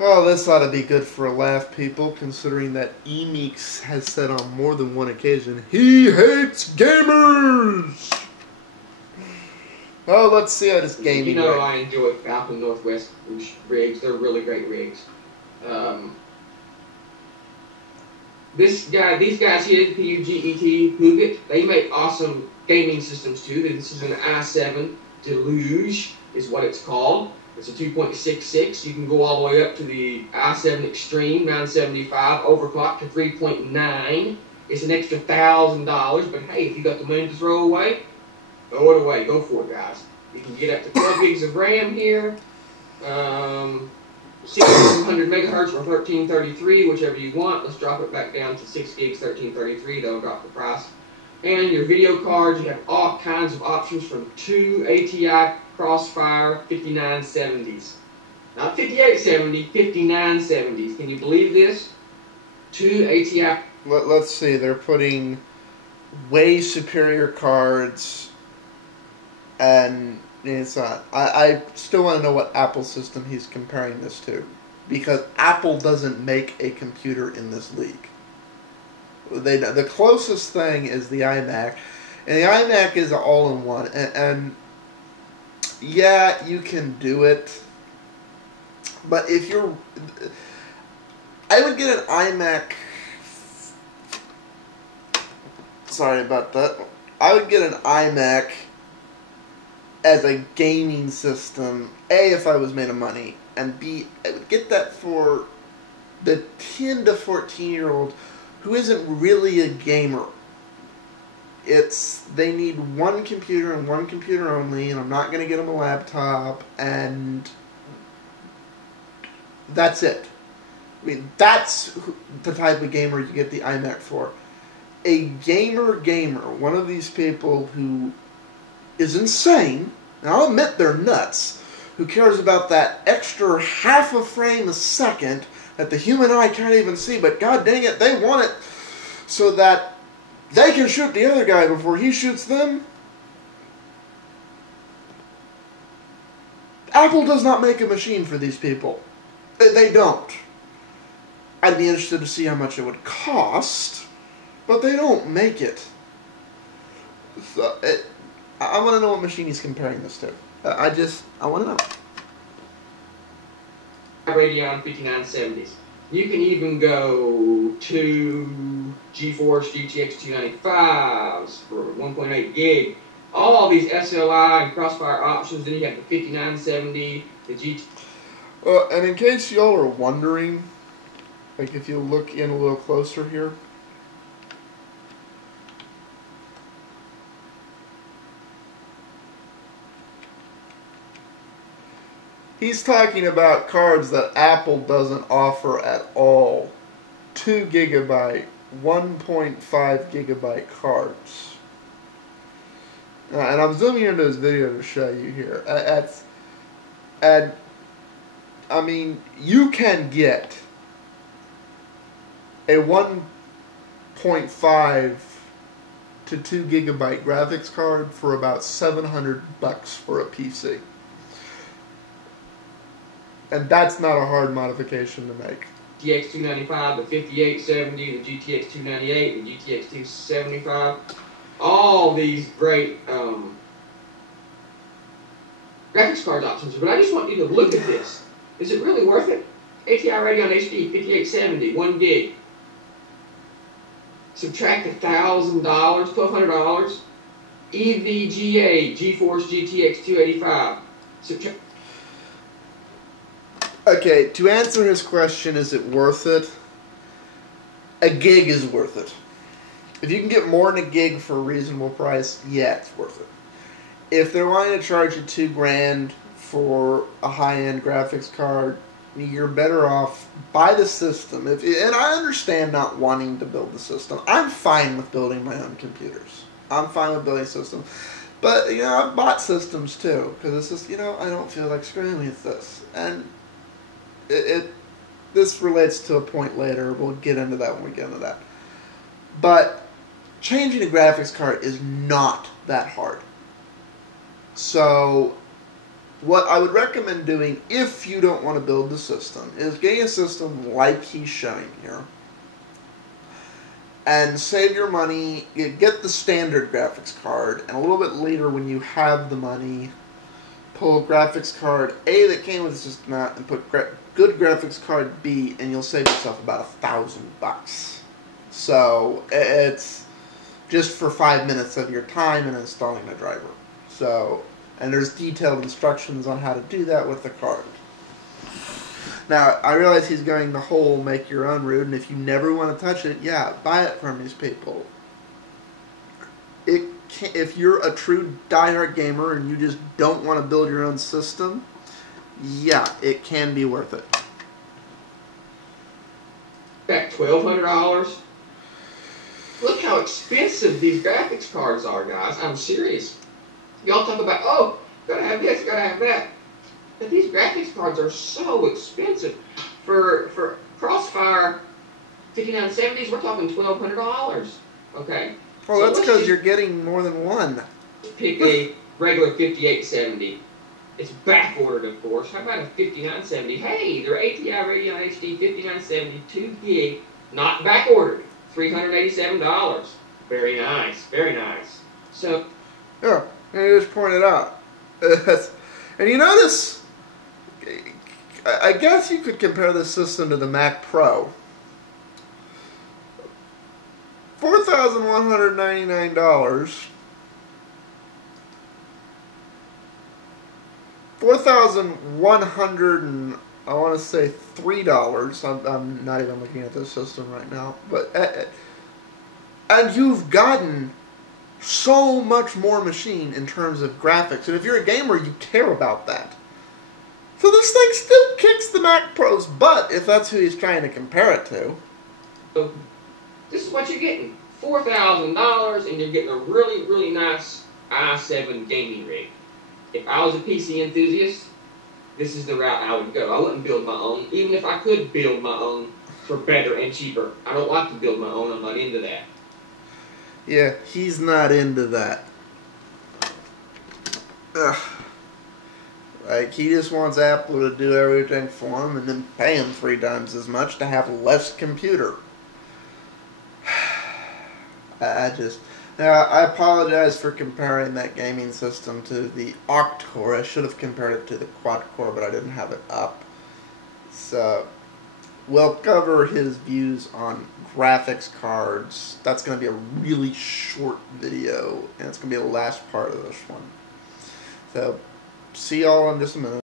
Well, this ought to be good for a laugh, people, considering that Emeeks has said on more than one occasion, he hates gamers! Oh, let's see how this gaming You know, rig. I enjoy Falcon Northwest rigs. They're really great rigs. These guys here, PUGET, Puget, they make awesome gaming systems too. This is an i7 Deluge, is what it's called. It's a 2.66. You can go all the way up to the i7 Extreme 975, overclock to 3.9. It's an extra $1,000, but hey, if you got the money to throw away, throw it away. Go for it, guys. You can get up to 12 gigs of RAM here. 1600 megahertz or 1333, whichever you want. Let's drop it back down to 6 gigs, 1333. That'll drop the price. And your video cards, you have all kinds of options from 2 ATI Crossfire 5970s. Not 5870, 5970s. Can you believe this? 2 ATI. Let's see, they're putting way superior cards, and it's not. I still want to know what Apple system he's comparing this to, because Apple doesn't make a computer in this league. The closest thing is the iMac, and the iMac is all-in-one, and yeah, you can do it, but if you're... I would get an iMac... Sorry about that. I would get an iMac as a gaming system, A, if I was made of money, and B, I would get that for the 10 to 14-year-old who isn't really a gamer. They need one computer and one computer only, and I'm not going to get them a laptop, and that's it. I mean, that's the type of gamer you get the iMac for. A gamer, one of these people who is insane, and I'll admit they're nuts, who cares about that extra half a frame a second that the human eye can't even see, but god dang it, they want it so that they can shoot the other guy before he shoots them. Apple does not make a machine for these people. They don't. I'd be interested to see how much it would cost, but they don't make it. So I want to know what machine he's comparing this to. I want to know. Radeon 5970s. You can even go to GeForce GTX 295s for 1.8 gig. All these SLI and Crossfire options. Then you have the 5970, the GT. And in case y'all are wondering, like if you look in a little closer here, he's talking about cards that Apple doesn't offer at all. 2 gigabyte, 1.5 gigabyte cards. And I'm zooming into this video to show you here. And I mean, you can get a 1.5 to 2 gigabyte graphics card for about $700 for a PC. And that's not a hard modification to make. GTX 295, the 5870, the GTX 298, the GTX 275. All these great graphics card options. But I just want you to look at this. Is it really worth it? ATI Radeon HD 5870, 1 gig. Subtract $1,000, $1,200. EVGA GeForce GTX 285. Subtract. Okay, to answer his question, is it worth it? A gig is worth it. If you can get more than a gig for a reasonable price, yeah, it's worth it. If they're wanting to charge you $2,000 for a high-end graphics card, you're better off buy the system. And I understand not wanting to build the system. I'm fine with building my own computers. I'm fine with building systems. But, you know, I've bought systems too, because it's just, you know, I don't feel like screwing with this. And this relates to a point later. We'll get into that when we get into that. But changing a graphics card is not that hard. So what I would recommend doing if you don't want to build the system is getting a system like he's showing here and save your money, get the standard graphics card, and a little bit later when you have the money, pull graphics card A that came with the system out and put good graphics card B, and you'll save yourself about $1,000. So it's just for 5 minutes of your time in installing the driver. So, and there's detailed instructions on how to do that with the card. Now, I realize he's going the whole make your own route, and if you never want to touch it, yeah, buy it from these people. If you're a true diehard gamer and you just don't want to build your own system, yeah, it can be worth it. That $1,200? Look how expensive these graphics cards are, guys. I'm serious. Y'all talk about, oh, gotta have this, gotta have that. But these graphics cards are so expensive. For Crossfire 5970s, we're talking $1,200. Okay? Well, so that's because you're getting more than one. Pick a regular 5870. It's back ordered, of course. How about a 5970? Hey, they're ATI Radeon HD 5970, 2 gig, not back ordered. $387. Very nice, very nice. So, yeah, and you just pointed out. And you notice, I guess you could compare this system to the Mac Pro. $4,199. $4,100 and I want to say $3. I'm not even looking at this system right now, but and you've gotten so much more machine in terms of graphics. And if you're a gamer, you care about that. So this thing still kicks the Mac Pro's butt if that's who he's trying to compare it to. So this is what you're getting: $4,000, and you're getting a really, really nice i7 gaming rig. If I was a PC enthusiast, this is the route I would go. I wouldn't build my own, even if I could build my own for better and cheaper. I don't like to build my own. I'm not into that. Yeah, he's not into that. Ugh. Like, he just wants Apple to do everything for him and then pay him 3 times as much to have less computer. Now, I apologize for comparing that gaming system to the Octa-core. I should have compared it to the Quad-core, but I didn't have it up. So, we'll cover his views on graphics cards. That's going to be a really short video, and it's going to be the last part of this one. So, see y'all in just a minute.